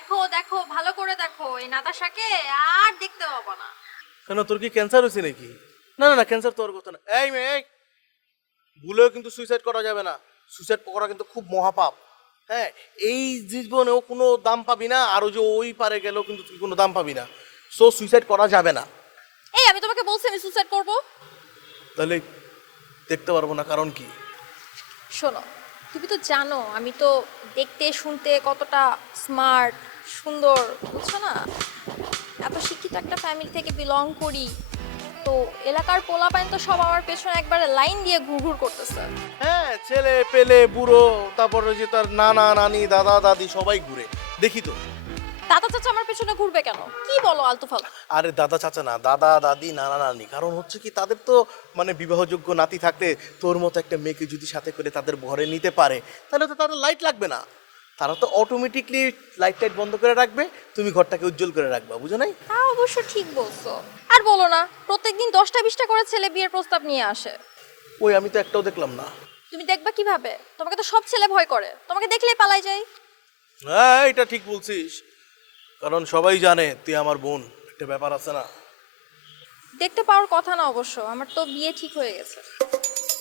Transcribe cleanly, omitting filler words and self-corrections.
দেখো দেখো ভালো করে দেখো, এই নাতাশাকে আর দেখতে পাবো না। কেন, তোর কি ক্যান্সার হয়েছে নাকি? না না না, ক্যান্সার তোর কথা না। এই মেয়ে, এই, ভুলেও কিন্তু সুইসাইড করা যাবে না। সুইসাইড করা কিন্তু খুব মহাপাপ। হ্যাঁ, এই জীবনেও কোনো দাম পাবি না, আর ওই যে ওই পারে গেলেও কিন্তু তুই কোনো দাম পাবি না। সো সুইসাইড করা যাবে না। এই আমি তোমাকে বলছি আমি সুসাইড করব। তাহলে দেখতে পারবো না, কারণ কি? শোনো, তুমি তো জানো আমি তো দেখতে শুনতে কতটা স্মার্ট, সুন্দর, বুঝছো না? এত শিক্ষিত একটা ফ্যামিলি থেকে বিলং করি, তো এলাকার পোলাপাইন তো সব আমার পেছনে একবারে লাইন দিয়ে ঘুরঘুর করতেছে। হ্যাঁ, ছেলে পেলে বুড়ো, তারপর ওই যে তার নানা নানি দাদা দাদি সবাই ঘুরে, দেখি তো। দাদা চাচা আমার পেছনে ঘুরবে কেন? কি বলো আলতু ফালতু। আরে দাদা চাচা না, দাদা দাদি নানা নানি। কারণ হচ্ছে কি, তাদের তো মানে বিবাহযোগ্য নাতি থাকতে তোর মতো একটা মেয়েকে যদি সাথে করে তাদের ঘরে নিতে পারে, তাহলে তো তাদের লাইট লাগবে না। তারা তো অটোমেটিকলি লাইট টাইট বন্ধ করে রাখবে, তুমি ঘরটাকে উজ্জ্বল করে রাখবা, বুঝো নাই? তা অবশ্য ঠিক বলছো। আর বলো না, প্রত্যেকদিন 10টা 20টা করে ছেলে বিয়ের প্রস্তাব নিয়ে আসে। ওই আমি তো একটাও দেখলাম না। তুমি দেখবা কিভাবে? তোমাকে তো সব ছেলে ভয় করে, তোমাকে দেখলেই পালাই যায়। হ্যাঁ, এটা ঠিক বলছিস। কারণ সবাই জানে তুই আমার বোন, একটা ব্যাপার আছে না? দেখতে পাওয়ার কথা না অবশ্য, আমার তো বিয়ে ঠিক হয়ে গেছে।